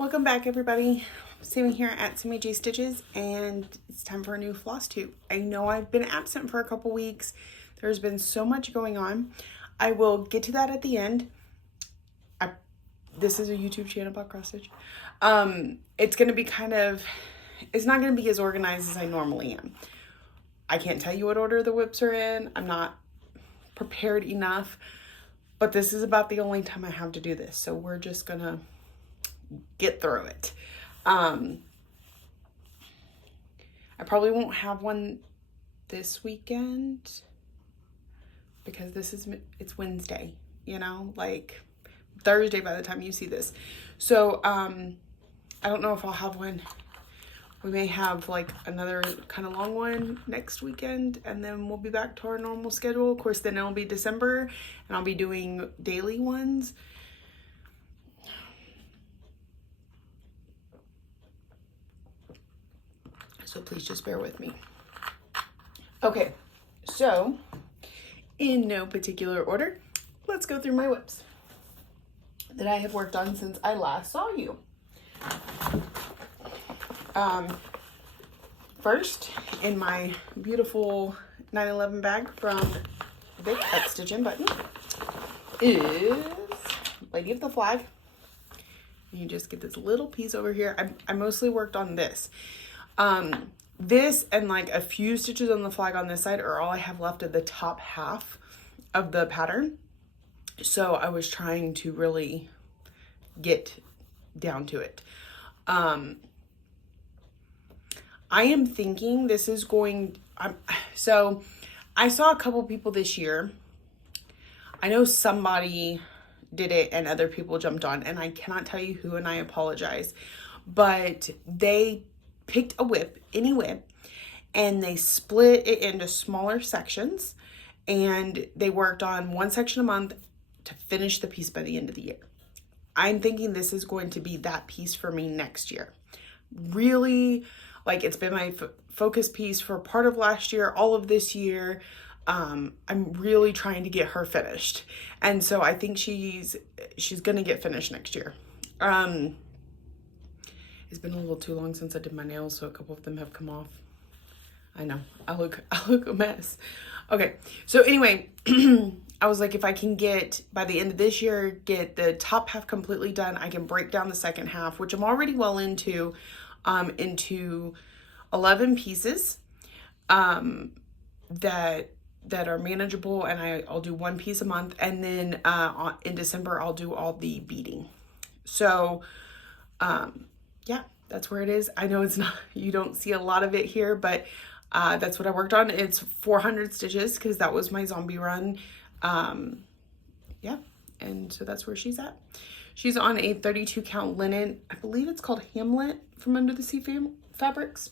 Welcome back, everybody. Sammy here at Sammy J Stitches, and it's time for a new Flosstube. I know I've been absent for a couple weeks. There's been so much going on. I will get to that at the end. This is a YouTube channel about cross stitch. It's going to be it's not going to be as organized as I normally am. I can't tell you what order the whips are in. I'm not prepared enough, but this is about the only time I have to do this. So we're just going to get through it. I probably won't have one this weekend because it's Wednesday, like Thursday by the time you see this. So, I don't know if I'll have one. We may have like another kind of long one next weekend, and then we'll be back to our normal schedule. Of course, then it'll be December and I'll be doing daily ones. So please just bear with me. Okay, so in no particular order, let's go through my whips that I have worked on since I last saw you. First, in my beautiful 911 bag from Vic at Stitch and Button is Lady of the Flag. You just get this little piece over here. I mostly worked on this. This and like a few stitches on the flag on this side are all I have left of the top half of the pattern. So I was trying to really get down to it. I am thinking this is so I saw a couple people this year. I know somebody did it and other people jumped on, and I cannot tell you who, and I apologize, but they picked a whip, any whip, and they split it into smaller sections, and they worked on one section a month to finish the piece by the end of the year. I'm thinking this is going to be that piece for me next year. Really, like, it's been my focus piece for part of last year, all of this year. I'm really trying to get her finished, and so I think she's gonna get finished next year. It's been a little too long since I did my nails, so a couple of them have come off. I know, I look a mess. Okay, so anyway, I was like, if I can get, by the end of this year, get the top half completely done, I can break down the second half, which I'm already well into 11 pieces that are manageable, and I'll do one piece a month, and then in December, I'll do all the beading. So, yeah, that's where it is. I know it's not, you don't see a lot of it here, but that's what I worked on. It's 400 stitches because that was my zombie run. Yeah, and so that's where she's at. She's on a 32 count linen. I believe it's called Hamlet from Under the Sea Fabrics.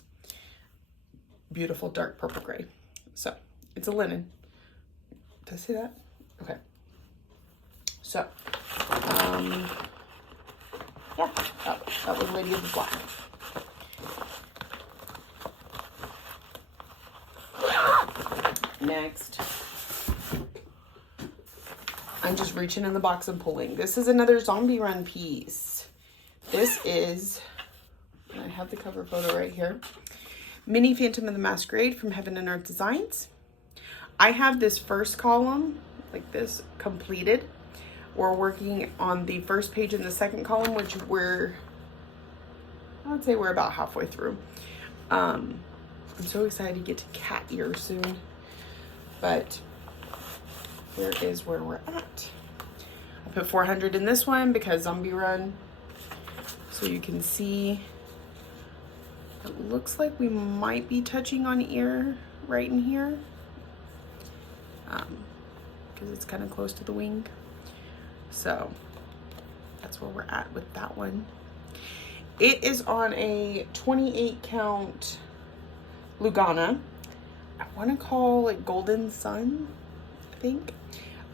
Beautiful dark purple gray. So it's a linen. Did I say that? Okay. So, yeah, that was Lady of the Flag. Next, I'm just reaching in the box and pulling. This is another zombie run piece. This is, I have the cover photo right here, Mini Phantom of the Masquerade from Heaven and Earth Designs. I have this first column, like this, completed. We're working on the first page in the second column, which I would say we're about halfway through. I'm so excited to get to cat ear soon, but here is where we're at. I put 400 in this one because zombie run, so you can see it looks like we might be touching on ear right in here, because it's kind of close to the wing. So that's where we're at with that one. It is on a 28 count Lugana. I want to call it Golden Sun, I think.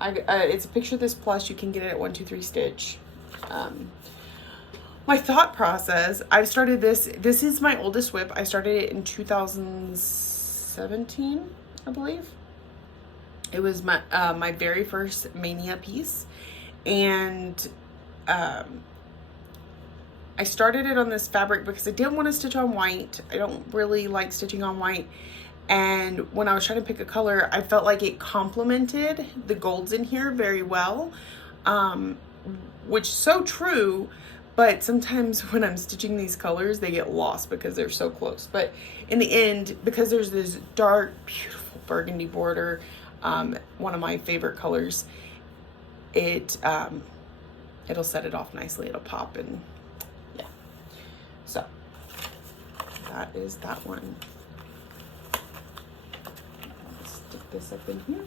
It's a picture of this plus. You can get it at 123 Stitch. My thought process, I've started this is my oldest whip. I started it in 2017, I believe. It was my very first Mania piece. And I started it on this fabric because I didn't want to stitch on white. I don't really like stitching on white. And when I was trying to pick a color, I felt like it complemented the golds in here very well, which is so true. But sometimes when I'm stitching these colors, they get lost because they're so close. But in the end, because there's this dark, beautiful burgundy border, one of my favorite colors, it'll set it off nicely. It'll pop, and yeah. So that is that one. Stick this up in here.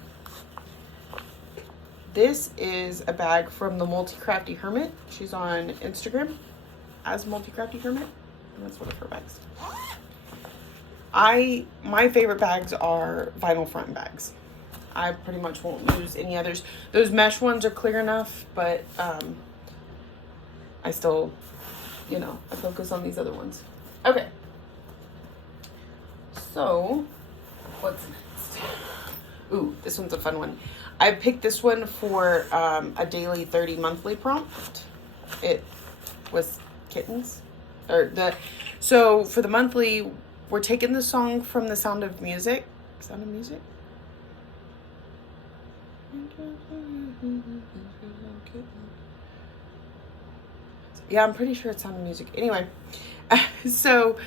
This is a bag from the Multi-Crafty Hermit. She's on Instagram as Multi-Crafty Hermit, and that's one of her bags. My favorite bags are vinyl front bags. I pretty much won't use any others. Those mesh ones are clear enough, but I still, I focus on these other ones. Okay. So, what's next? Ooh, this one's a fun one. I picked this one for a daily 30 monthly prompt. It was kittens. So for the monthly, we're taking the song from The Sound of Music. Sound of Music? Yeah, I'm pretty sure it's Sound of Music. Anyway, so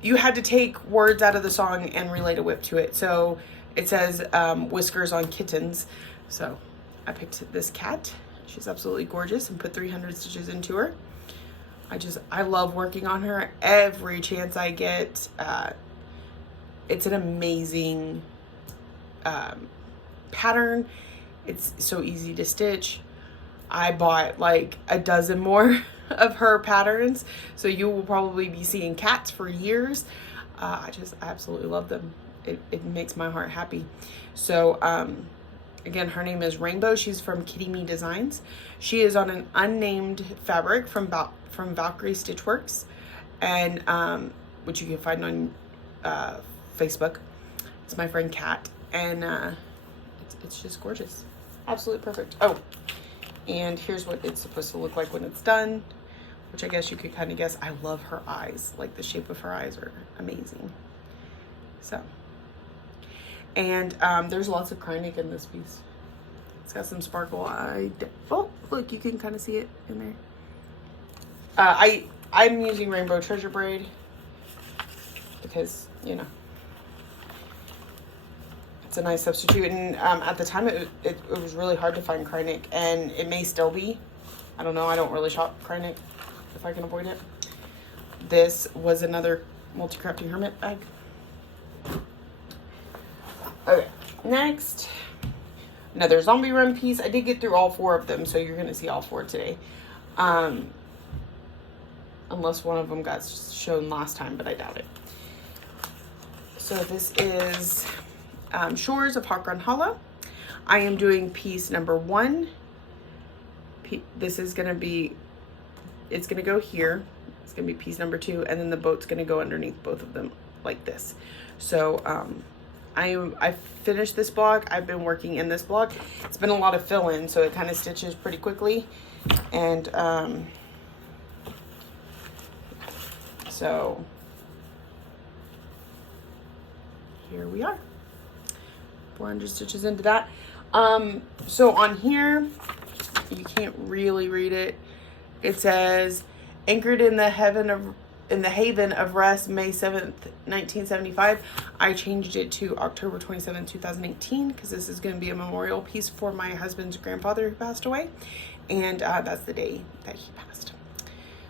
you had to take words out of the song and relate a whip to it. So it says whiskers on kittens. So I picked this cat. She's absolutely gorgeous and put 300 stitches into her. I love working on her every chance I get. It's an amazing pattern. It's so easy to stitch. I bought like a dozen more of her patterns, so you will probably be seeing cats for years. I absolutely love them. It makes my heart happy. So again, her name is Rainbow. She's from Kitty Me Designs. She is on an unnamed fabric from Valkyrie Stitchworks, and which you can find on Facebook. It's my friend Kat, and it's just gorgeous. Absolutely perfect. Oh, and here's what it's supposed to look like when it's done, which I guess you could kind of guess. I love her eyes. Like, the shape of her eyes are amazing. So, and there's lots of Kreinik in this piece. It's got some sparkle. Oh, look, you can kind of see it in there. I'm using Rainbow Treasure Braid because, it's a nice substitute. And at the time, it was really hard to find Kreinik, and it may still be. I don't know. I don't really shop Kreinik if I can avoid it. This was another Multi-Crafty Hermit bag. Okay, next, another zombie run piece. I did get through all 4 of them, so you're going to see all 4 today. Unless one of them got shown last time, but I doubt it. So this is Shores of Hawk Run Hollow. I am doing piece number 1. This is going to be, it's going to go here. It's going to be piece number 2, and then the boat's going to go underneath both of them like this. So I finished this block. I've been working in this block. It's been a lot of fill-in, so it kind of stitches pretty quickly. And so here we are. 400 stitches into that. So on here, you can't really read it. It says, anchored in the haven of rest, May 7th, 1975. I changed it to October 27th, 2018, because this is going to be a memorial piece for my husband's grandfather who passed away, and that's the day that he passed.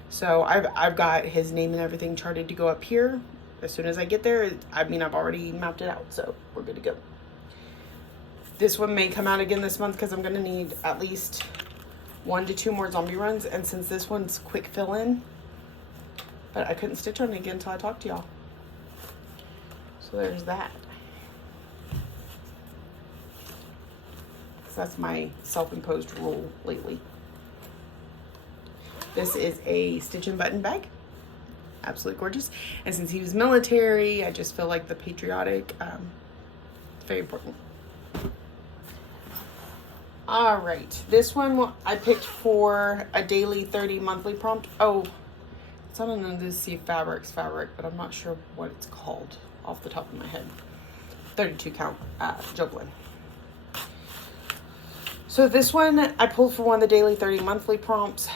So I've got his name and everything charted to go up here. As soon as I get there, I've already mapped it out, so we're good to go. This one may come out again this month because I'm going to need at least 1 to 2 more zombie runs, and since this one's quick fill-in, but I couldn't stitch on it again until I talked to y'all. So there's that. So that's my self-imposed rule lately. This is a stitch and button bag. Absolutely gorgeous. And since he was military, I just feel like the patriotic, it's very important. All right, this one I picked for a daily 30 monthly prompt. Oh, It's on another Sea Fabrics fabric, but I'm not sure what it's called off the top of my head. 32 count Joplin. So this one I pulled for one of the daily 30 monthly prompts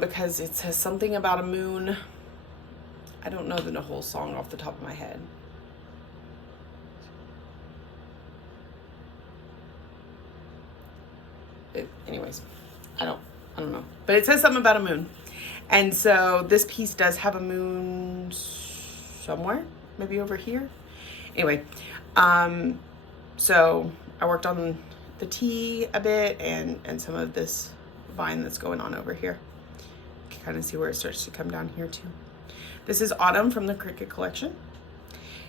because it says something about a moon. I don't know the whole song off the top of my head. Anyways, I don't know. But it says something about a moon. And so this piece does have a moon somewhere, maybe over here. Anyway, so I worked on the tea a bit and some of this vine that's going on over here. You can kind of see where it starts to come down here too. This is Autumn from the Cricut collection.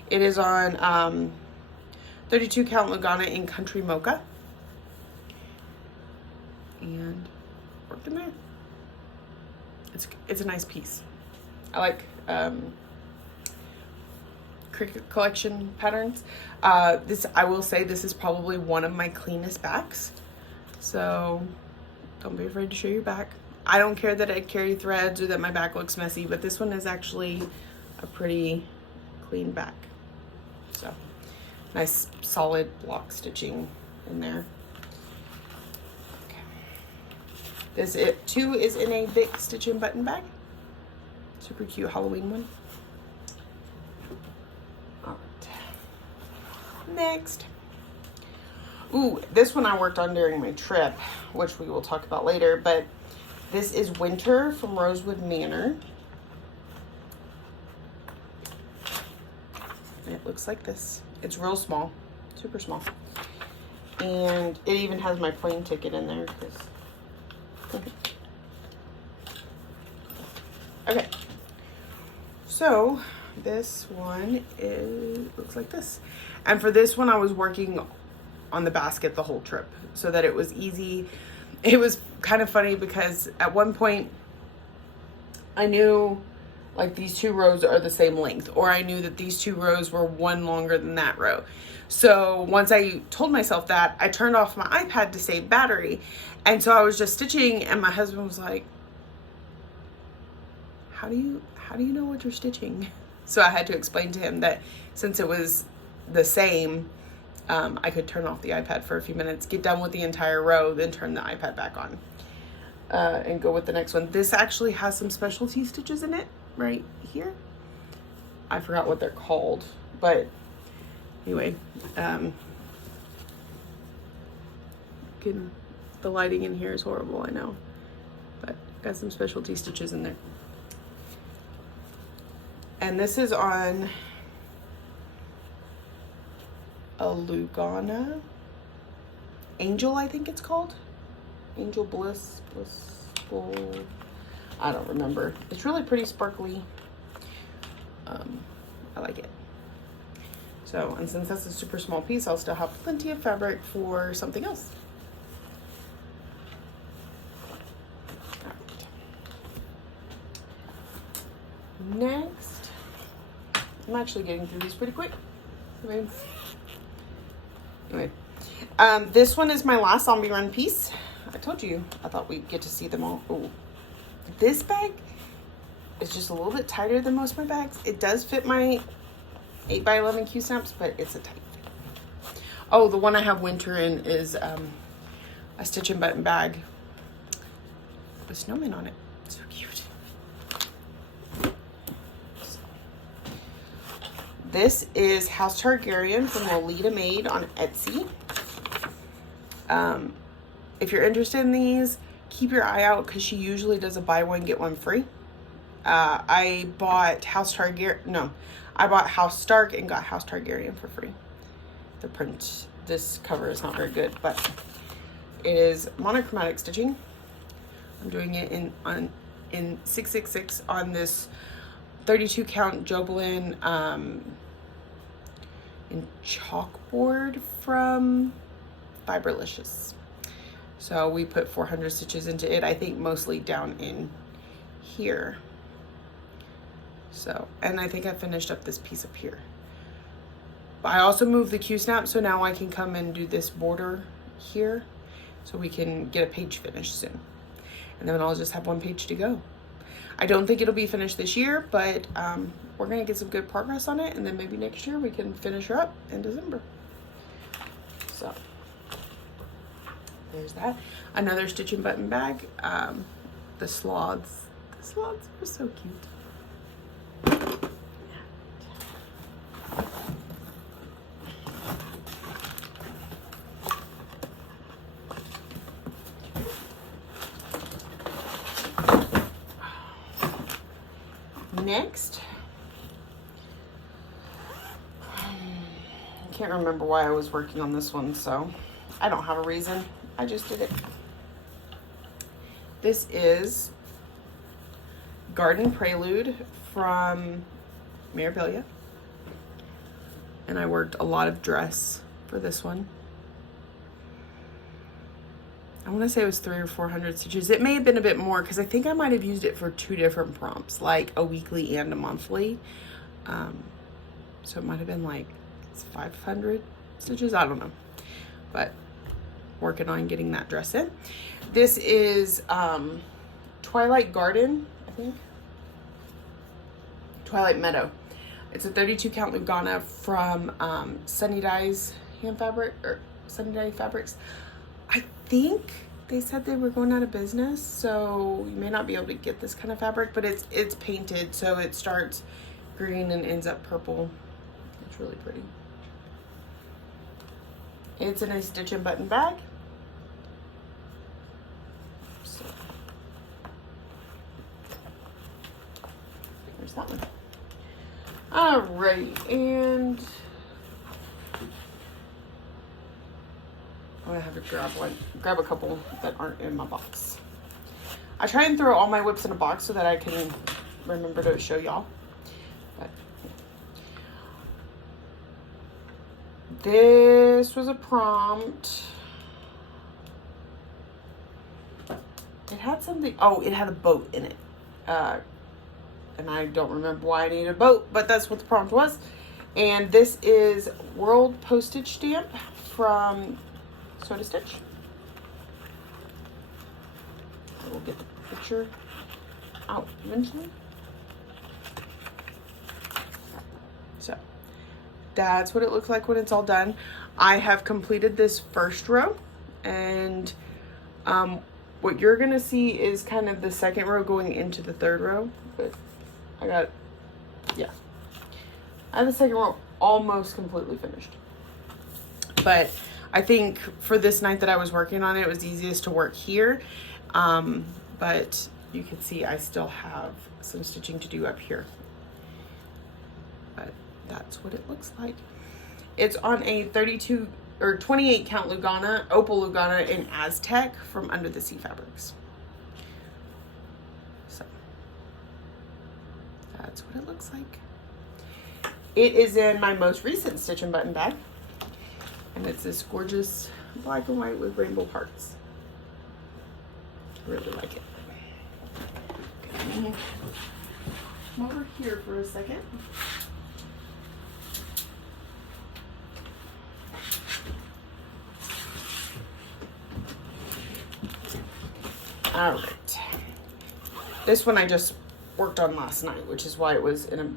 It is on 32 count Lugana in Country Mocha. And worked in there. It's a nice piece. I like Cricut collection patterns. This, I will say, this is probably one of my cleanest backs. So don't be afraid to show your back. I don't care that I carry threads or that my back looks messy, but this one is actually a pretty clean back. So nice solid block stitching in there. Okay. This it too is in a Vic stitch and button bag. Super cute Halloween one. All right. Next. Ooh, this one I worked on during my trip, which we will talk about later, but this is Winter from Rosewood Manor. And it looks like this. It's real small, super small. And it even has my plane ticket in there. Okay. So this one looks like this. And for this one, I was working on the basket the whole trip so that it was easy. It was kind of funny because at one point I knew like these two rows are the same length, or I knew that these two rows were one longer than that row. So once I told myself that, I turned off my iPad to save battery. And so I was just stitching and my husband was like, how do you know what you're stitching? So I had to explain to him that since it was the same, I could turn off the iPad for a few minutes, get done with the entire row, then turn the iPad back on and go with the next one. This actually has some specialty stitches in it right here. I forgot what they're called, but anyway, the lighting in here is horrible, I know, but got some specialty stitches in there. And this is on Opalugana, Angel, I think it's called. Angel Blissful. I don't remember. It's really pretty sparkly. I like it. So, and since that's a super small piece, I'll still have plenty of fabric for something else. Right. Next, I'm actually getting through these pretty quick. Anyway, this one is my last zombie run piece. I told you I thought we'd get to see them all. Ooh. This bag is just a little bit tighter than most of my bags. It does fit my 8x11 Q snaps, but it's a tight fit. Oh, the one I have winter in is a stitch and button bag with snowmen on it. So cute. This is House Targaryen from Lolita Made on Etsy. If you're interested in these, keep your eye out because she usually does a buy one get one free. I bought House Stark and got House Targaryen for free. The print, this cover is not very good, but it is monochromatic stitching. I'm doing it in 666 on this 32 count Joplin in chalkboard from Fiberlicious. So we put 400 stitches into it, I think mostly down in here. So, and I think I finished up this piece up here. But I also moved the Q-snap, so now I can come and do this border here so we can get a page finished soon. And then I'll just have one page to go. I don't think it'll be finished this year, but we're gonna get some good progress on it, and then maybe next year we can finish her up in December. So there's that. Another stitch and button bag. The sloths are so cute. Next, I can't remember why I was working on this one, so I don't have a reason. I just did it. This is Garden Prelude from Mirabilia, and I worked a lot of dress for this one. I want to say it was 300 or 400 stitches. It may have been a bit more because I think I might have used it for 2 different prompts, like a weekly and a monthly. So it might have been like 500 stitches. I don't know, but working on getting that dress in. This is Twilight Garden, I think. Twilight Meadow. It's a 32 count Lugana from Sunny Dye's hand fabric, or Sunny Dye Fabrics. I think they said they were going out of business, so you may not be able to get this kind of fabric, but it's painted, so it starts green and ends up purple. It's really pretty. It's in a stitch and button bag. So there's that one. All right, and I'm gonna have to grab a couple that aren't in my box. I try and throw all my whips in a box so that I can remember to show y'all. But this was a prompt. It had something, oh, it had a boat in it. And I don't remember why I needed a boat, but that's what the prompt was. And this is World Postage Stamp from Soda Stitch. I will get the picture out eventually. So that's what it looks like when it's all done. I have completed this first row, and what you're gonna see is kind of the second row going into the third row, but I have the second row almost completely finished. But I think for this night that I was working on it, it was easiest to work here. But you can see I still have some stitching to do up here. But that's what it looks like. It's on a 32 or 28 count Lugana, Opal Lugana in Aztec from Under the Sea Fabrics. So that's what it looks like. It is in my most recent stitch and button bag. And it's this gorgeous black and white with rainbow hearts. I really like it. Okay, come over here for a second. All right. This one I just worked on last night, which is why it was in a...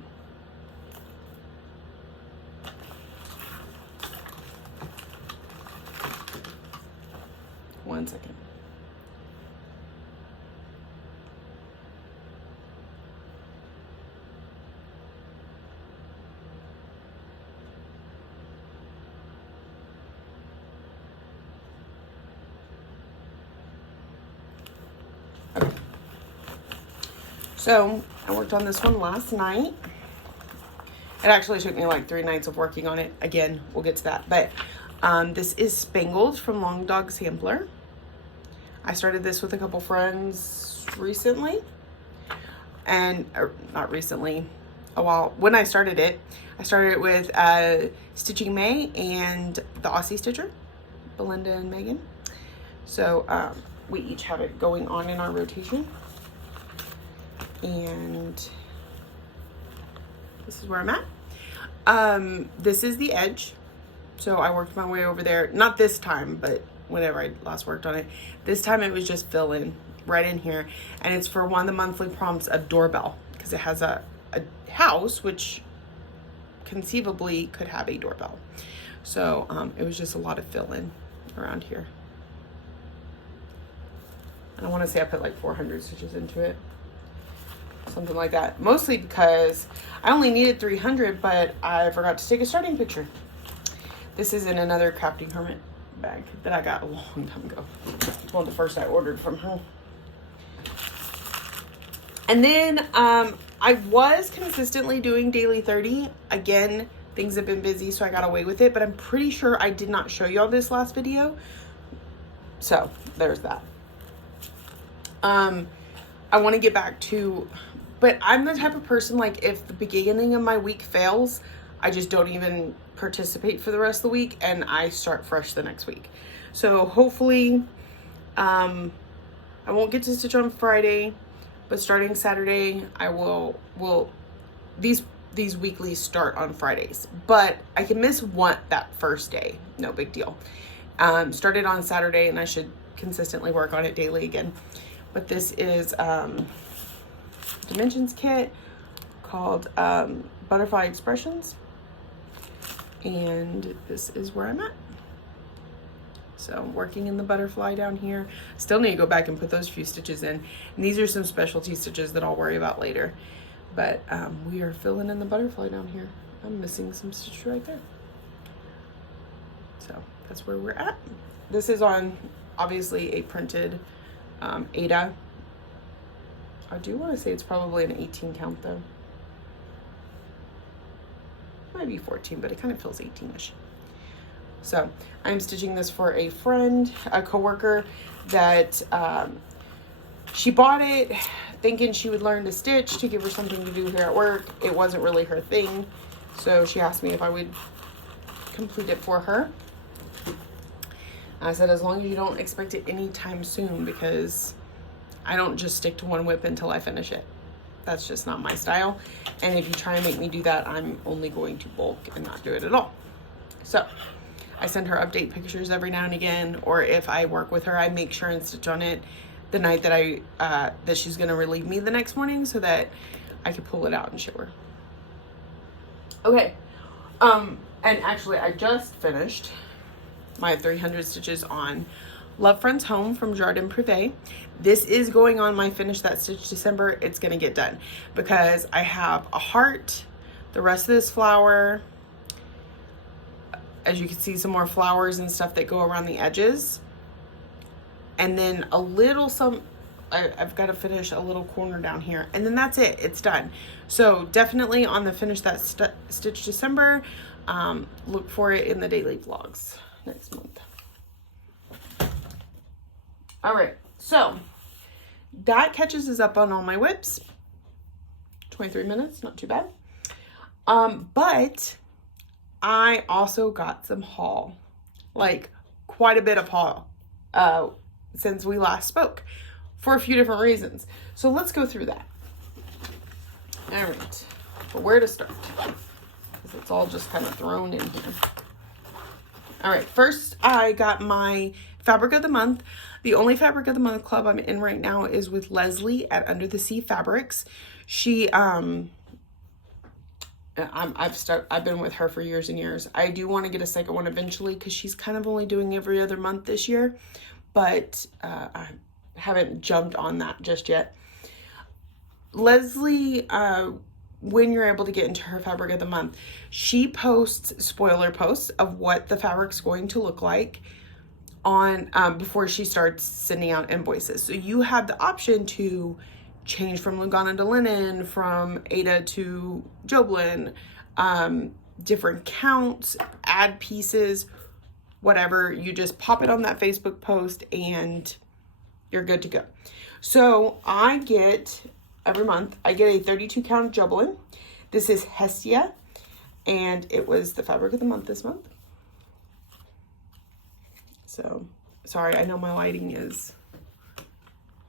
One second. Okay. So I worked on this one last night. It actually took me like 3 nights of working on it. Again, we'll get to that. But this is Spangled from Long Dog Sampler. I started this with a couple friends recently, and not recently, a while. When I started it with Stitching May and the Aussie Stitcher, Belinda and Megan. So we each have it going on in our rotation, and this is where I'm at. This is the edge. So I worked my way over there, not this time, but whenever I last worked on it. This time it was just fill in, right in here. And it's for one of the monthly prompts, a doorbell, because it has a house, which conceivably could have a doorbell. So it was just a lot of fill in around here. And I want to say I put like 400 stitches into it. Something like that. Mostly because I only needed 300, but I forgot to take a starting picture. This is in another Crafting Hermit bag that I got a long time ago. Well, the first I ordered from her. And then I was consistently doing daily 30. Again, things have been busy, so I got away with it, but I'm pretty sure I did not show y'all this last video. So there's that. I want to get back to, but I'm the type of person, like, if the beginning of my week fails, I just don't even participate for the rest of the week, and I start fresh the next week. So hopefully, I won't get to stitch on Friday, but starting Saturday, I will these weeklies start on Fridays, but I can miss that first day. No big deal. Started on Saturday, and I should consistently work on it daily again. But this is Dimensions kit called Butterfly Expressions, and this is where I'm at. So I'm working in the butterfly down here. Still need to go back and put those few stitches in, and these are some specialty stitches that I'll worry about later. But we are filling in the butterfly down here. I'm missing some stitches right there. So that's where we're at. This is on obviously a printed Ada. I do want to say it's probably an 18 count though. Might be 14, but it kind of feels 18-ish. So I'm stitching this for a friend, a coworker that she bought it thinking she would learn to stitch to give her something to do here at work. It wasn't really her thing, so she asked me if I would complete it for her. I said, as long as you don't expect it anytime soon, because I don't just stick to one whip until I finish it. That's just not my style. And if you try and make me do that, I'm only going to bulk and not do it at all. So I send her update pictures every now and again, or if I work with her, I make sure and stitch on it the night that that she's gonna relieve me the next morning, so that I can pull it out and show her. Okay, and actually I just finished my 300 stitches on Love Friends Home from Jardin Privé. This is going on my Finish That Stitch December. It's gonna get done because I have a heart, the rest of this flower, as you can see, some more flowers and stuff that go around the edges, and then a little I've got to finish a little corner down here, and then that's it. It's done. So definitely on the Finish That Stitch December, look for it in the daily vlogs next month. All right, so that catches us up on all my whips. 23 minutes, not too bad. But I also got some haul, like quite a bit of haul, since we last spoke, for a few different reasons. So let's go through that. All right, but where to start? Because it's all just kind of thrown in here. All right, first I got my Fabric of the Month. The only Fabric of the Month club I'm in right now is with Leslie at Under the Sea Fabrics. She, I've been with her for years and years. I do want to get a second one eventually, because she's kind of only doing every other month this year, but I haven't jumped on that just yet. Leslie, when you're able to get into her Fabric of the Month, she posts spoiler posts of what the fabric's going to look like on before she starts sending out invoices. So you have the option to change from Lugana to linen, from Ada to Joblin, different counts, add pieces, whatever. You just pop it on that Facebook post and you're good to go. So I get, every month, I get a 32 count Joblin. This is Hestia, and it was the Fabric of the Month this month. So, sorry, I know my lighting is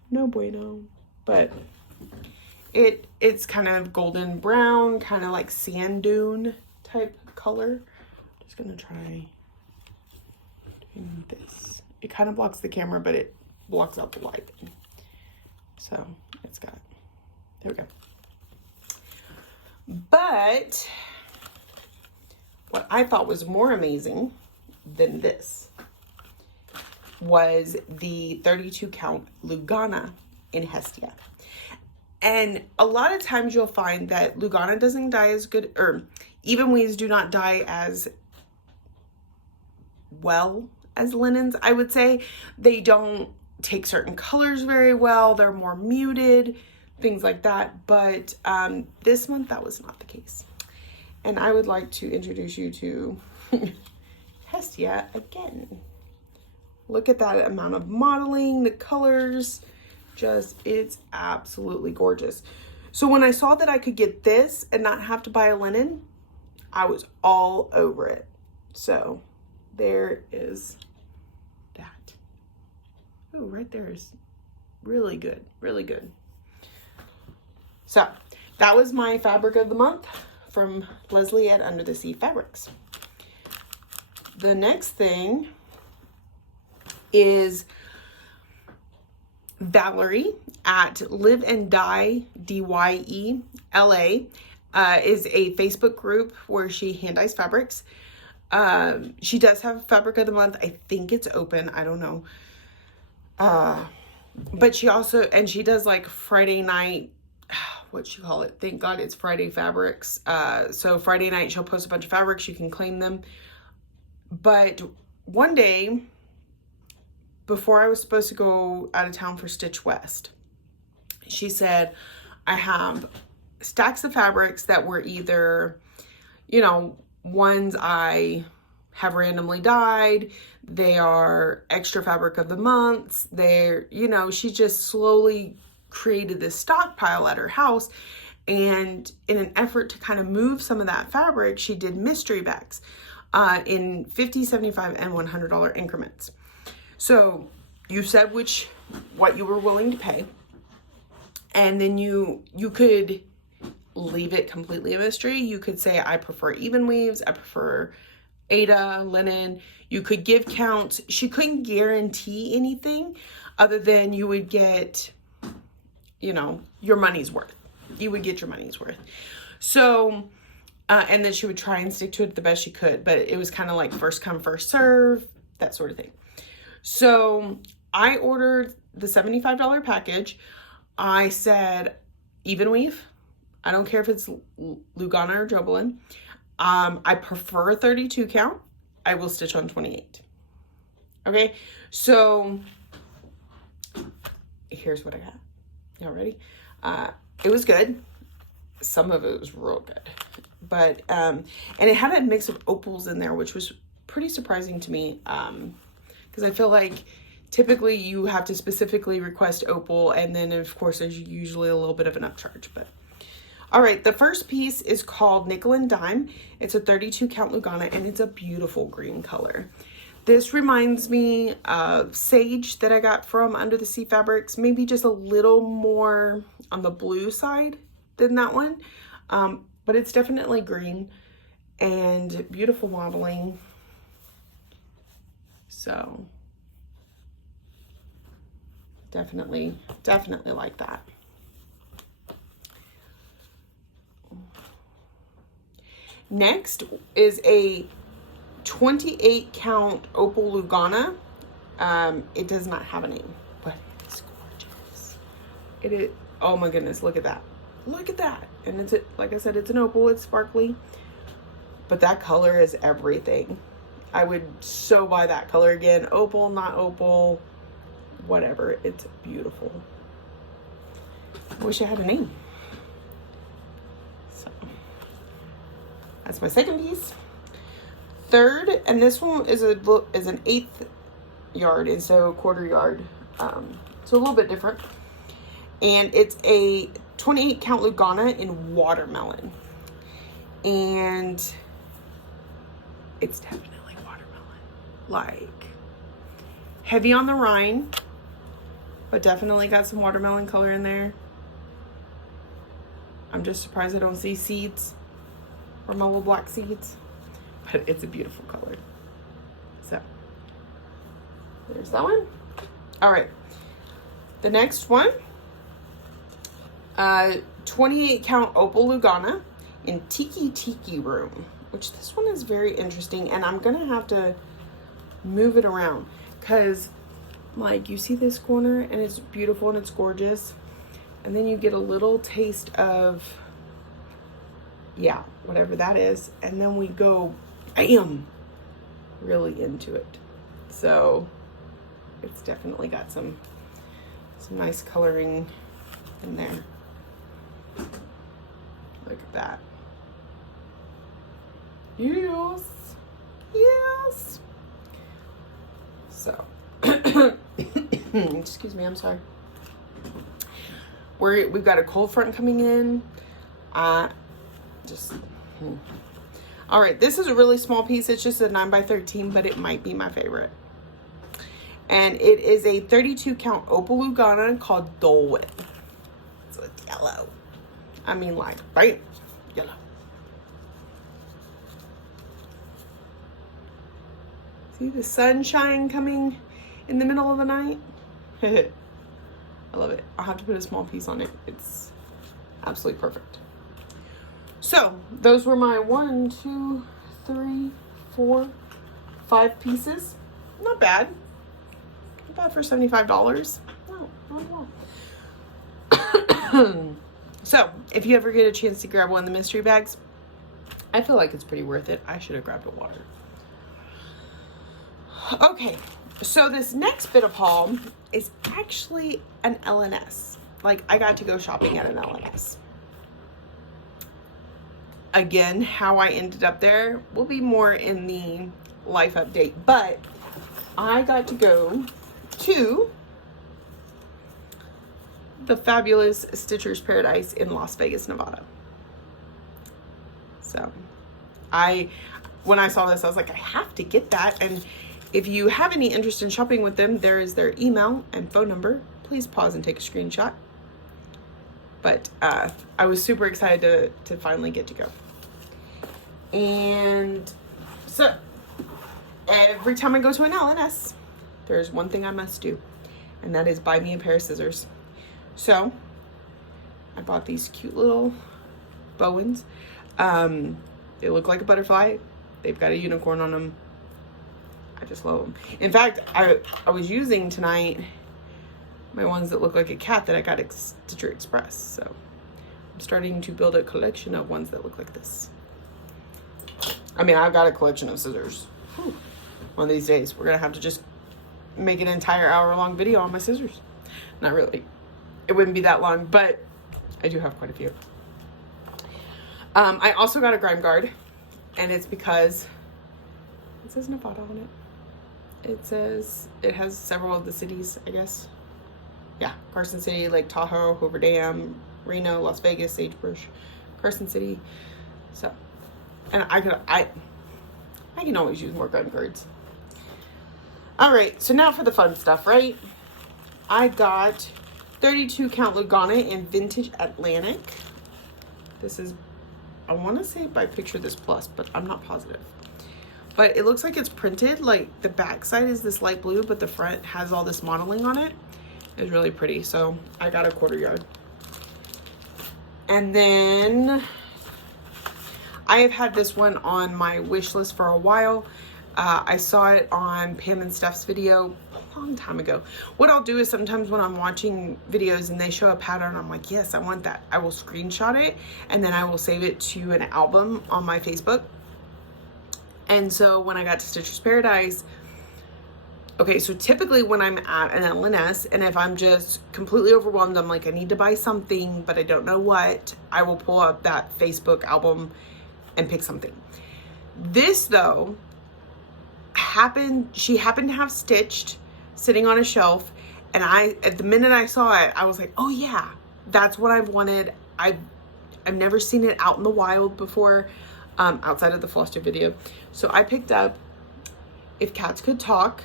no bueno, but it's kind of golden brown, kind of like sand dune type color. Just gonna try doing this. It kind of blocks the camera, but it blocks out the light. So it's got, there we go. But what I thought was more amazing than this was the 32 count Lugana in Hestia. And a lot of times you'll find that Lugana doesn't dye as good, or even weaves do not dye as well as linens. I would say they don't take certain colors very well. They're more muted, things like that. But this month that was not the case. And I would like to introduce you to Hestia again. Look at that amount of modeling, the colors, just, it's absolutely gorgeous. So when I saw that I could get this and not have to buy a linen, I was all over it. So there is that. Oh, right there is really good, really good. So that was my fabric of the month from Leslie at Under the Sea Fabrics. The next thing is Valerie at Live and Dye, DYE, LA, is a Facebook group where she hand dyes fabrics. She does have fabric of the month. I think it's open. I don't know. But she also, and she does like Friday night, what you call it? Thank God it's Friday fabrics. So Friday night she'll post a bunch of fabrics. You can claim them. But one day, before I was supposed to go out of town for Stitch West, she said, I have stacks of fabrics that were either, you know, ones I have randomly dyed. They are extra fabric of the months. They're, you know, she just slowly created this stockpile at her house. And in an effort to kind of move some of that fabric, she did mystery bags in $50, $75, and $100 increments. So you said what you were willing to pay, and then you could leave it completely a mystery. You could say, I prefer even weaves, I prefer Aida, linen. You could give counts. She couldn't guarantee anything other than you would get, you know, your money's worth. You would get your money's worth. So, and then she would try and stick to it the best she could, but it was kind of like first come, first serve, that sort of thing. So I ordered the $75 package. I said, even weave. I don't care if it's Lugana or Jobelan. I prefer 32 count. I will stitch on 28. Okay. So here's what I got. Y'all ready? It was good. Some of it was real good, but, and it had a mix of opals in there, which was pretty surprising to me. Because I feel like typically you have to specifically request opal, and then of course there's usually a little bit of an upcharge. But all right, the first piece is called Nickel and Dime. It's a 32 count Lugana, and it's a beautiful green color. This reminds me of Sage that I got from Under the Sea Fabrics, maybe just a little more on the blue side than that one, but it's definitely green and beautiful modeling. So definitely like that. Next is a 28 count Opal Lugana. It does not have a name, but it's gorgeous. It is, oh my goodness, look at that. Look at that. And it's, like I said, it's an opal, it's sparkly, but that color is everything. I would so buy that color again. Opal, not opal, whatever. It's beautiful. I wish I had a name. So that's my second piece. Third, and this one is an 1/8 yard instead of a 1/4 yard. So a little bit different. And it's a 28 count Lugana in watermelon. And it's definitely watermelon. Like heavy on the rind, but definitely got some watermelon color in there. I'm just surprised I don't see seeds or my little black seeds, but it's a beautiful color. So there's that one. All right, the next one 28 count Opal Lugana in Tiki Room, which this one is very interesting, and I'm gonna have to move it around because like you see this corner and it's beautiful and it's gorgeous, and then you get a little taste of, yeah, whatever that is, and then we go bam really into it. So it's definitely got some nice coloring in there. Look at that. Yes. Yes. So, excuse me, I'm sorry. We've got a cold front coming in. All right, this is a really small piece. It's just a 9x13, but it might be my favorite. And it is a 32 count Opal Lugana called Dole. So it's yellow. I mean, like, right? Yellow. See the sunshine coming in the middle of the night? I love it. I'll have to put a small piece on it. It's absolutely perfect. So those were my 1, 2, 3, 4, 5 pieces. Not bad. Not bad for $75. No, not at all. So if you ever get a chance to grab one of the mystery bags, I feel like it's pretty worth it. I should have grabbed a water. Okay, so this next bit of haul is actually an LNS. Like, I got to go shopping at an LNS. Again, how I ended up there will be more in the life update, but I got to go to the fabulous Stitcher's Paradise in Las Vegas, Nevada. So when I saw this, I was like, I have to get that. And if you have any interest in shopping with them, there is their email and phone number. Please pause and take a screenshot. But I was super excited to finally get to go. And so every time I go to an LNS, there's one thing I must do, and that is buy me a pair of scissors. So I bought these cute little Bowens. They look like a butterfly. They've got a unicorn on them. I just love them. In fact, I was using tonight my ones that look like a cat that I got at Stitcher Express. So I'm starting to build a collection of ones that look like this. I mean, I've got a collection of scissors. Whew. One of these days, we're gonna have to just make an entire hour-long video on my scissors. Not really. It wouldn't be that long, but I do have quite a few. I also got a Grime Guard, and it's because it says Nevada on it. It says it has several of the cities, I guess. Yeah, Carson City, Lake Tahoe, Hoover Dam, Reno, Las Vegas, Sagebrush, Carson City. So, and I can always use more Grime Guards. All right, so now for the fun stuff, right? I got 32 count Lugana in Vintage Atlantic. This is, I want to say by Picture This Plus, but I'm not positive. But it looks like it's printed. Like the back side is this light blue, but the front has all this modeling on it. It's really pretty. So I got a 1/4 yard. And then I have had this one on my wish list for a while. I saw it on Pam and Steph's video a long time ago. What I'll do is sometimes when I'm watching videos and they show a pattern, I'm like, yes, I want that. I will screenshot it and then I will save it to an album on my Facebook. And so when I got to Stitcher's Paradise, okay, so typically when I'm at an LNS and if I'm just completely overwhelmed, I'm like, I need to buy something, but I don't know what, I will pull up that Facebook album and pick something. This though, she happened to have Stitched sitting on a shelf, and at the minute I saw it, I was like, oh yeah, that's what I've wanted. I've never seen it out in the wild before, outside of the Flosstube video. So I picked up If Cats Could Talk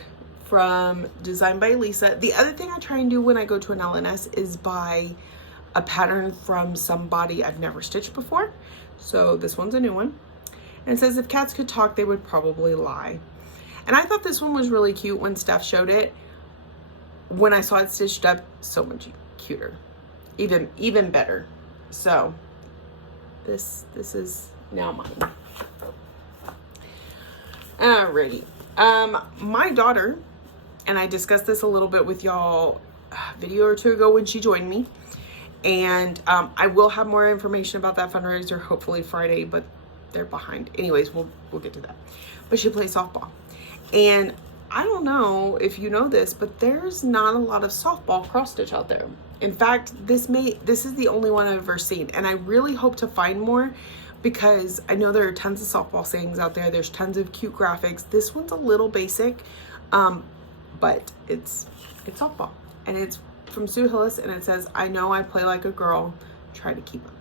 from Designed by Lisa. The other thing I try and do when I go to an LNS is buy a pattern from somebody I've never stitched before. So this one's a new one. And it says, if cats could talk, they would probably lie. And I thought this one was really cute when Steph showed it. When I saw it stitched up, so much cuter. even better. So this is now mine. Alrighty. My daughter, and I discussed this a little bit with y'all a video or two ago when she joined me. And I will have more information about that fundraiser hopefully Friday, but they're behind. Anyways, we'll get to that. But she plays softball. And I don't know if you know this, but there's not a lot of softball cross stitch out there. In fact, this is the only one I've ever seen. And I really hope to find more, because I know there are tons of softball sayings out there. There's tons of cute graphics. This one's a little basic, but it's softball. And it's from Sue Hillis, and it says, "I know I play like a girl, try to keep up."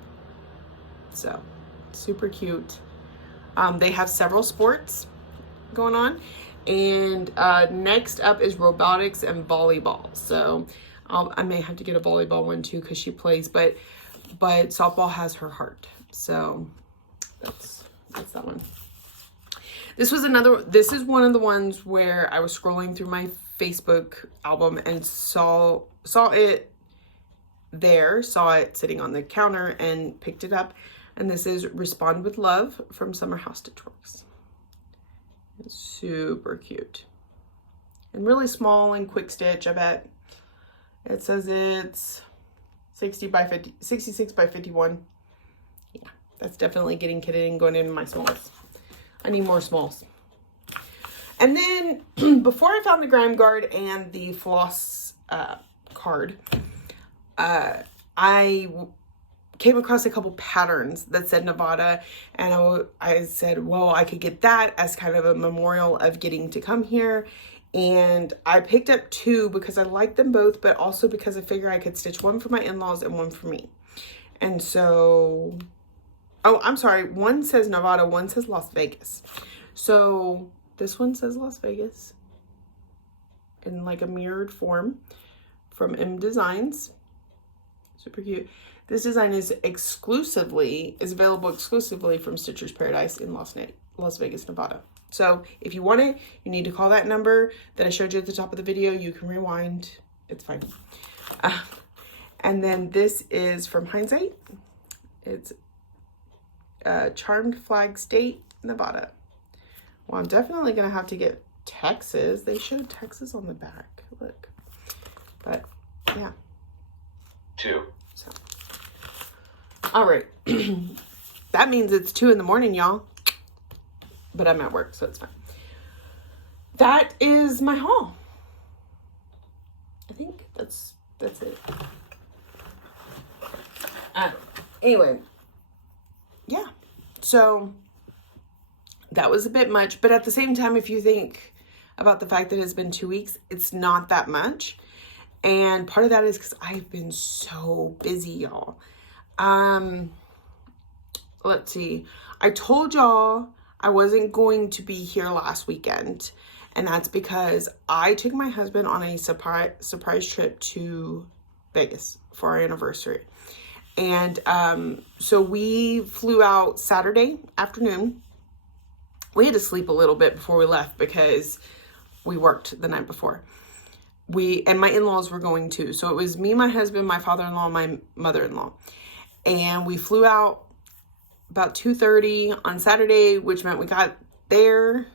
So super cute. They have several sports going on, and next up is robotics and volleyball. So I may have to get a volleyball one too, because she plays, but softball has her heart. So that's that one. This is one of the ones where I was scrolling through my Facebook album and saw it sitting on the counter and picked it up. And this is Respond with Love from Summer House Stitchworks. It's super cute and really small and quick stitch. I bet it says it's 66 by 51. Yeah, that's definitely getting kitted and going into my smalls. I need more smalls. And then before I found the Grime Guard and the floss card, I came across a couple patterns that said Nevada, and I said, well, I could get that as kind of a memorial of getting to come here. And I picked up two because I like them both, but also because I figure I could stitch one for my in-laws and one for me. And so, oh, I'm sorry, one says Nevada, one says Las Vegas. So this one says Las Vegas in like a mirrored form from M Designs. Super cute. This design is available exclusively from Stitcher's Paradise in Las Vegas, Nevada. So if you want it, you need to call that number that I showed you at the top of the video. You can rewind. It's fine. And then this is from Hindsight. It's Charmed Flag State, Nevada. Well, I'm definitely going to have to get Texas. They showed Texas on the back. Look. But, yeah. 2. So. All right. That means it's 2 in the morning, y'all. But I'm at work, so it's fine. That is my haul. I think that's it. Anyway. Yeah. So that was a bit much, but at the same time, if you think about the fact that it's been 2 weeks, it's not that much. And part of that is because I've been so busy, y'all. Let's see. I told y'all I wasn't going to be here last weekend, and that's because I took my husband on a surprise trip to Vegas for our anniversary. And so we flew out Saturday afternoon. We had to sleep a little bit before we left because we worked the night before. And my in-laws were going too. So it was me, my husband, my father-in-law, my mother-in-law. And we flew out about 2:30 on Saturday, which meant we got there,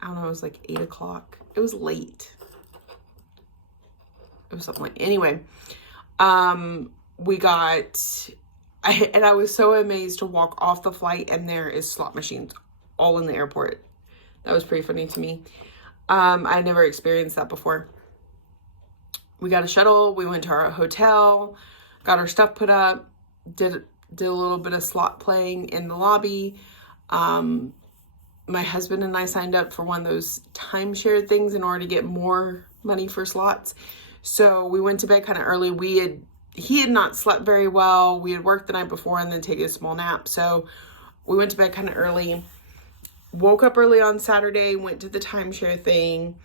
I don't know, it was like 8 o'clock. It was late. It was something like, anyway, I was so amazed to walk off the flight and there is slot machines all in the airport. That was pretty funny to me. I never experienced that before. We got a shuttle. We went to our hotel, got our stuff put up, did a little bit of slot playing in the lobby. My husband and I signed up for one of those timeshare things in order to get more money for slots. So we went to bed kind of early. He had not slept very well. We had worked the night before and then taken a small nap. So we went to bed kind of early. Woke up early on Saturday, went to the timeshare thing.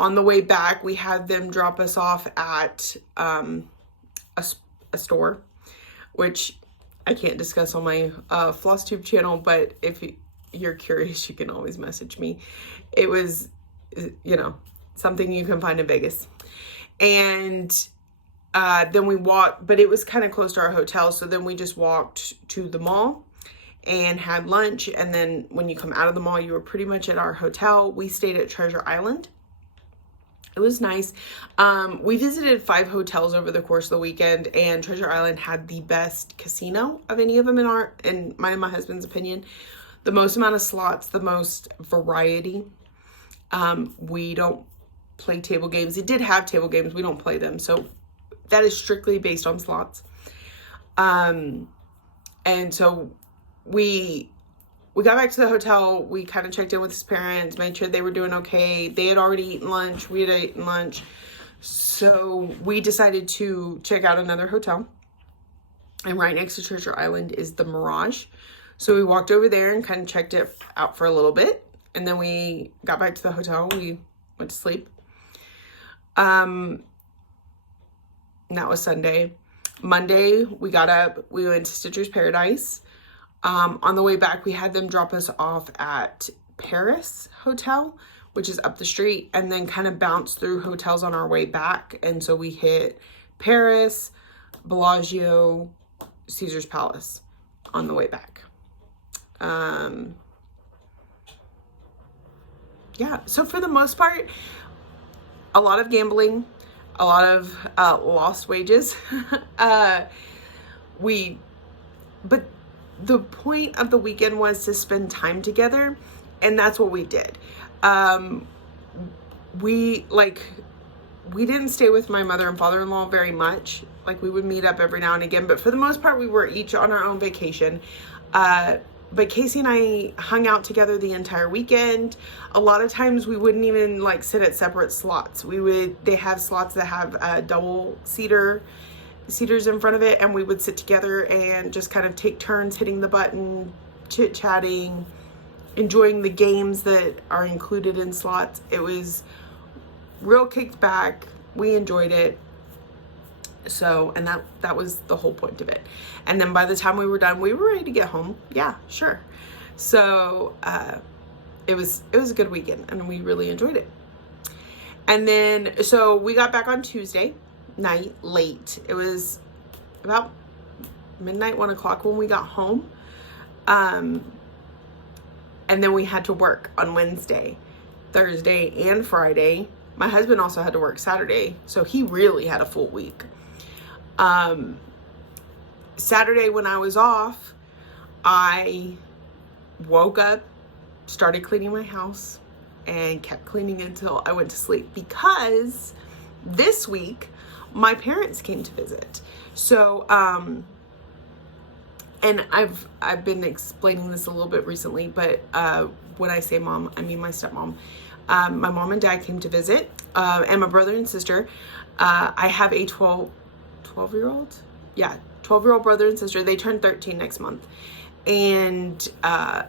On the way back, we had them drop us off at a store, which I can't discuss on my Flosstube channel, but if you're curious, you can always message me. It was, something you can find in Vegas. And Then we walked, but it was kind of close to our hotel. So then we just walked to the mall and had lunch. And then when you come out of the mall, you were pretty much at our hotel. We stayed at Treasure Island. It was nice. We visited 5 hotels over the course of the weekend, and Treasure Island had the best casino of any of them in my and my husband's opinion. The most amount of slots, the most variety. We don't play table games. It did have table games. We don't play them. So that is strictly based on slots. And so we got back to the hotel. We kind of checked in with his parents, made sure they were doing okay. They had already eaten lunch. We had eaten lunch. So we decided to check out another hotel. And right next to Treasure Island is the Mirage. So we walked over there and kind of checked it out for a little bit. And then we got back to the hotel. We went to sleep. And that was Sunday. Monday, we got up. We went to Stitcher's Paradise. On the way back, we had them drop us off at Paris Hotel, which is up the street, and then kind of bounce through hotels on our way back. And so we hit Paris, Bellagio, Caesar's Palace on the way back. Yeah, so for the most part, a lot of gambling, a lot of lost wages. But the point of the weekend was to spend time together, and that's what we did. We didn't stay with my mother and father-in-law very much. Like, we would meet up every now and again, but for the most part, we were each on our own vacation. But Casey and I hung out together the entire weekend. A lot of times we wouldn't even like sit at separate slots. They have slots that have double seaters in front of it, and we would sit together and just kind of take turns hitting the button, chit-chatting, enjoying the games that are included in slots. It was real kicked back. We enjoyed it. So, and that was the whole point of it. And then by the time we were done, we were ready to get home. Yeah, sure. So, it was a good weekend, and we really enjoyed it. And then, so we got back on Tuesday night late. It was about midnight, 1 o'clock when we got home. And then we had to work on Wednesday, Thursday, and Friday. My husband also had to work Saturday, so he really had a full week. Saturday when I was off, I woke up, started cleaning my house, and kept cleaning until I went to sleep, because this week my parents came to visit. So, and I've been explaining this a little bit recently, but when I say mom, I mean my stepmom. My mom and dad came to visit, and my brother and sister. I have a 12-year-old? Yeah, 12-year-old brother and sister. They turned 13 next month. And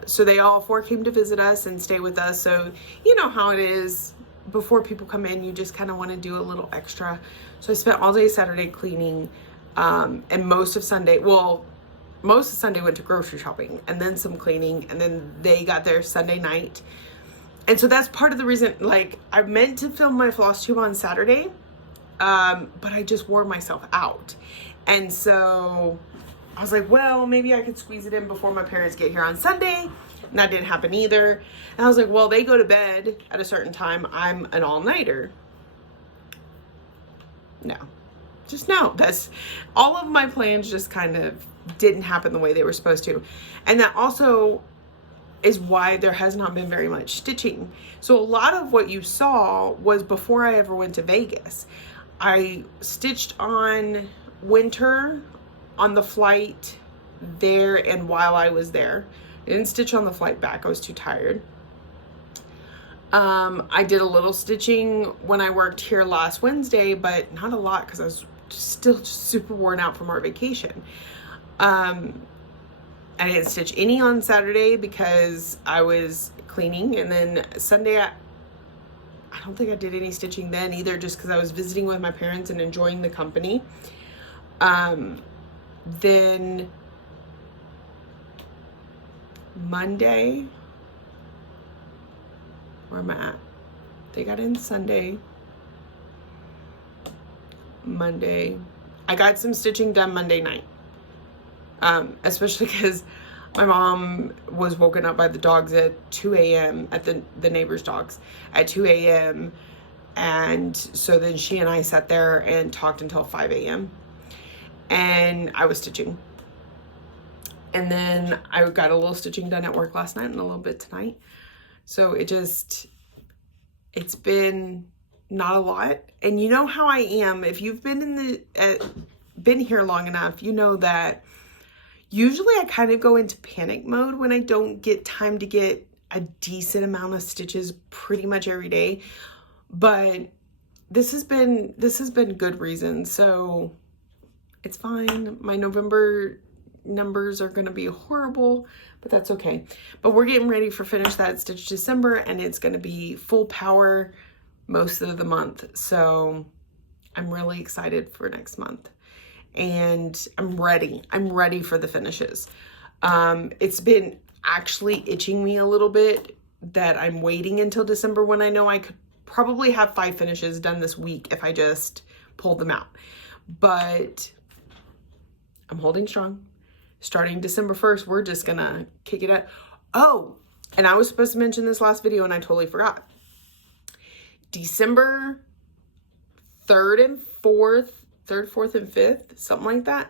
so they all 4 came to visit us and stay with us. So you know how it is. Before people come in, you just kind of want to do a little extra. So I spent all day Saturday cleaning, and most of Sunday went to grocery shopping, and then some cleaning, and then they got there Sunday night. And so that's part of the reason, like, I meant to film my Flosstube on Saturday, but I just wore myself out. And so I was like, well, maybe I could squeeze it in before my parents get here on Sunday. And that didn't happen either. And I was like, well, they go to bed at a certain time. I'm an all-nighter. No. That's all of my plans just kind of didn't happen the way they were supposed to. And that also is why there has not been very much stitching. So a lot of what you saw was before I ever went to Vegas. I stitched on winter on the flight there and while I was there. I didn't stitch on the flight back. I was too tired. I did a little stitching when I worked here last Wednesday, but not a lot because I was still just super worn out from our vacation. I didn't stitch any on Saturday because I was cleaning, and then Sunday I don't think I did any stitching then either, just because I was visiting with my parents and enjoying the company. Then Monday, where am I at? They got in Sunday, Monday, I got some stitching done Monday night. Especially because my mom was woken up by the dogs at 2 a.m. at the neighbor's dogs at 2 a.m. And so then she and I sat there and talked until 5 a.m. and I was stitching. And then I got a little stitching done at work last night and a little bit tonight. So it's been not a lot. And you know how I am. If you've been been here long enough, you know that usually I kind of go into panic mode when I don't get time to get a decent amount of stitches pretty much every day. But this has been good reason. So it's fine. My November numbers are going to be horrible, but that's okay. But we're getting ready for Finish That Stitch December, and it's going to be full power most of the month. So I'm really excited for next month. And I'm ready for the finishes. It's been actually itching me a little bit that I'm waiting until December when I know I could probably have 5 finishes done this week if I just pulled them out. But I'm holding strong. Starting December 1st, we're just gonna kick it up. Oh, and I was supposed to mention this last video and I totally forgot. December 3rd and 4th, and 5th, something like that.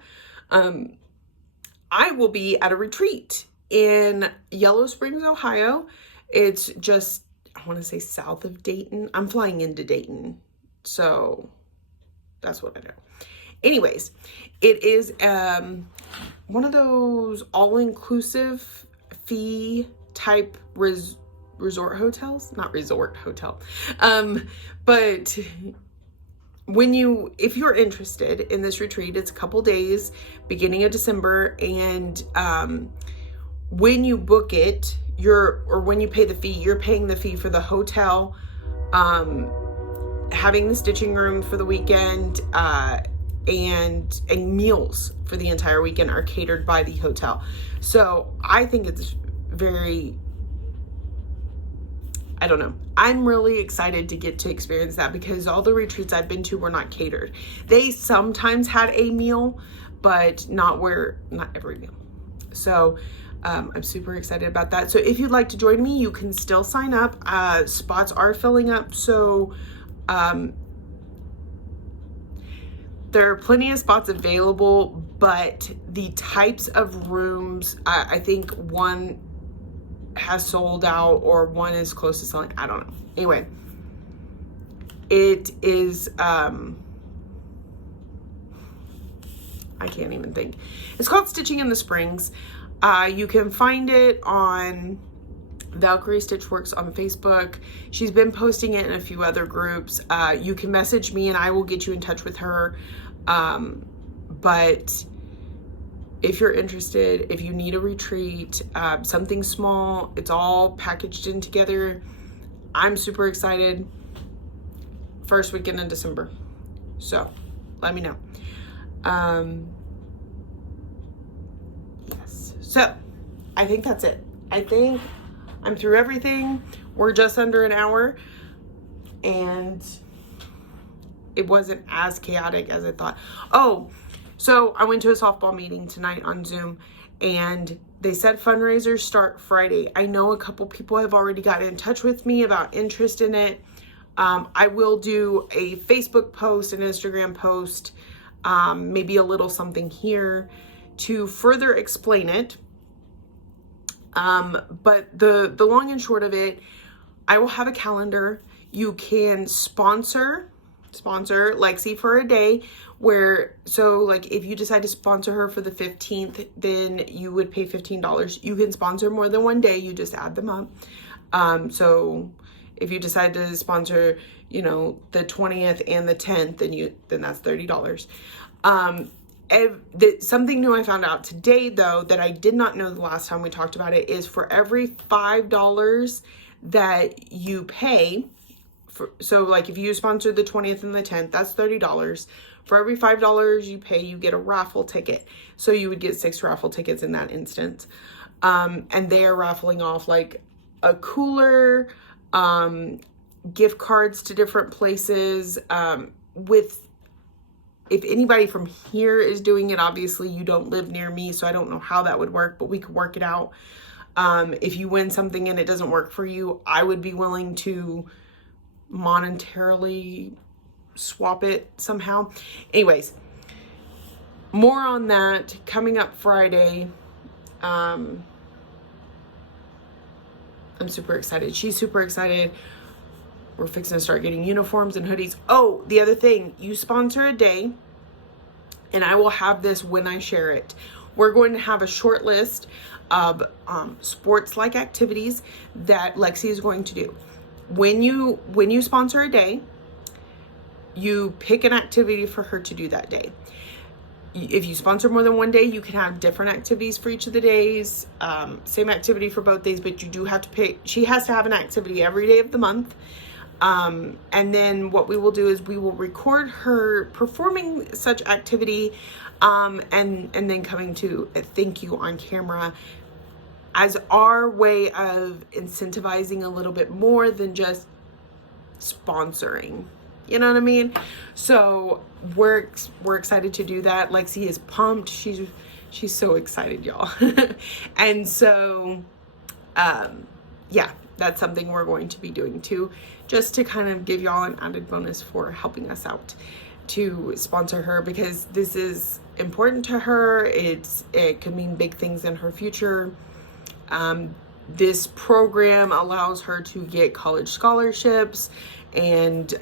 I will be at a retreat in Yellow Springs, Ohio. It's just, I want to say south of Dayton. I'm flying into Dayton, so that's what I know. Anyways, it is one of those all-inclusive fee type resort hotels. Not resort hotel. But if you're interested in this retreat, it's a couple days, beginning of December, and when you book it, when you pay the fee, you're paying the fee for the hotel, having the stitching room for the weekend, and meals for the entire weekend are catered by the hotel. So I think it's very, I don't know. I'm really excited to get to experience that because all the retreats I've been to were not catered. They sometimes had a meal, but not every meal. So I'm super excited about that. So if you'd like to join me, you can still sign up. Spots are filling up. So there are plenty of spots available, but the types of rooms, I think one has sold out or one is close to selling. I don't know. Anyway, it is, I can't even think. It's called Stitching in the Springs. You can find it on Valkyrie Stitchworks on Facebook. She's been posting it in a few other groups. You can message me and I will get you in touch with her. But if you're interested, if you need a retreat, something small, it's all packaged in together. I'm super excited. First weekend in December. So let me know. Yes. So I think that's it. I think I'm through everything. We're just under an hour and it wasn't as chaotic as I thought. Oh, so I went to a softball meeting tonight on Zoom and they said fundraisers start Friday. I know a couple people have already gotten in touch with me about interest in it. I will do a Facebook post, an Instagram post, maybe a little something here to further explain it. But the long and short of it, I will have a calendar. You can sponsor Lexi for a day so like if you decide to sponsor her for the 15th, then you would pay $15. You can sponsor more than one day. You just add them up. So if you decide to sponsor, the 20th and the 10th, then that's $30. Something new I found out today though, that I did not know the last time we talked about it, is for every $5 that you pay, so like if you sponsor the 20th and the 10th, that's $30. For every $5 you pay, you get a raffle ticket. So you would get 6 raffle tickets in that instance. And they are raffling off like a cooler, gift cards to different places, with if anybody from here is doing it, obviously you don't live near me, so I don't know how that would work, but we could work it out. If you win something and it doesn't work for you, I would be willing to monetarily swap it somehow. Anyways, more on that coming up Friday. I'm super excited. She's super excited. We're fixing to start getting uniforms and hoodies. Oh, the other thing, you sponsor a day, and I will have this when I share it. We're going to have a short list of sports-like activities that Lexi is going to do. When you sponsor a day, you pick an activity for her to do that day. If you sponsor more than one day, you can have different activities for each of the days. Same activity for both days, but you do have to pick. She has to have an activity every day of the month. And then what we will do is we will record her performing such activity, and then coming to a thank you on camera as our way of incentivizing a little bit more than just sponsoring. You know what I mean? So we're excited to do that. Lexi is pumped. She's so excited, y'all. And so, yeah, that's something we're going to be doing too, just to kind of give y'all an added bonus for helping us out to sponsor her, because this is important to her. It could mean big things in her future. This program allows her to get college scholarships and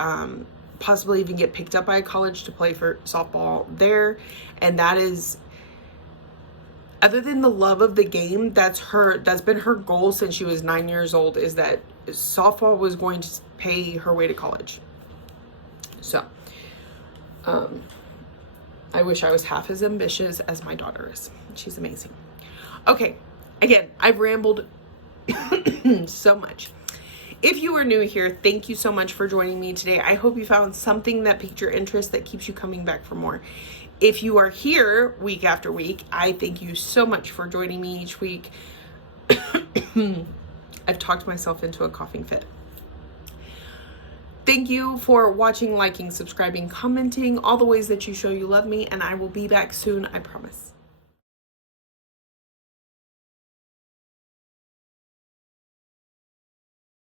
possibly even get picked up by a college to play for softball there. And that is, other than the love of the game, that's been her goal since she was 9 years old, is that softball was going to pay her way to college. So, I wish I was half as ambitious as my daughter is. She's amazing. Okay, again, I've rambled so much. If you are new here, thank you so much for joining me today. I hope you found something that piqued your interest, that keeps you coming back for more. If you are here week after week, I thank you so much for joining me each week. I've talked myself into a coughing fit. Thank you for watching, liking, subscribing, commenting, all the ways that you show you love me, and I will be back soon, I promise.